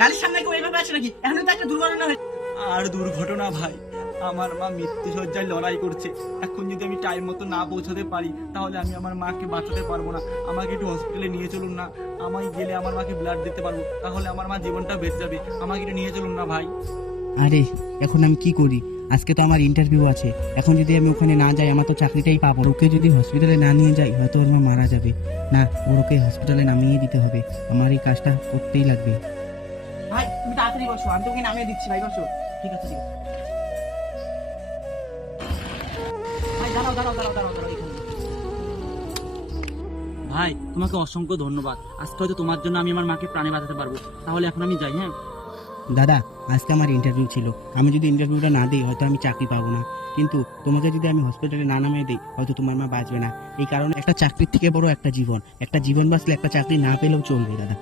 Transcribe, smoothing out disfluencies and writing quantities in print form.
গাড়ির সামনে কেউ এইভাবে আসে নাকি? এখন তো একটা দুর্ঘটনা হয়েছে। আর দুর্ঘটনা ভাই, আমার মা মৃত্যুসজ্জায় লড়াই করছে। এখন যদি আমি টাইম মতো না পৌঁছাতে পারি তাহলে আমি আমার মাকে বাঁচাতে পারবো না। আমাকে একটু হসপিটালে নিয়ে চলুন না, আমায় গেলে আমার মাকে ব্লাড দিতে পারবো, তাহলে আমার মা জীবনটা বেঁচে যাবে। আমাকে একটু নিয়ে চলুন না ভাই। আরে এখন আমি কি করি? আজকে তো আমার ইন্টারভিউ আছে। এখন যদি আমি ওখানে না যাই আমার তো চাকরিটাই পাবো না। ওকে যদি হসপিটালে না নিয়ে যাই হয়তো ওর মা মারা যাবে। না, ওকে হসপিটালে নামিয়ে দিতে হবে। আমার এই কাজটা করতেই লাগবে। ভাই তুমি তাড়াতাড়ি বসো, আমি তোকে নামিয়ে দিচ্ছি। ভাই বসো। ঠিক আছে ঠিক আছে। ভাই দাঁড়াও দাঁড়াও দাঁড়াও দাঁড়াও দাঁড়াও এখানে। ভাই তোমাকে অসংখ্য ধন্যবাদ। আজকে হয়তো তোমার জন্য আমি আমার মাকে প্রাণে বাঁচাতে পারবো। তাহলে এখন আমি যাই। হ্যাঁ দাদা, আজকে আমার ইন্টারভিউ ছিল। আমি যদি ইন্টারভিউটা না দিই হয়তো আমি চাকরি পাবো না। কিন্তু তোমাকে যদি আমি হসপিটালে না নামিয়ে দিই হয়তো তোমার মা বাঁচবে না। এই কারণে একটা চাকরির থেকে বড় একটা জীবন। একটা জীবন বাঁচলে একটা চাকরি না পেলেও চলবে দাদা।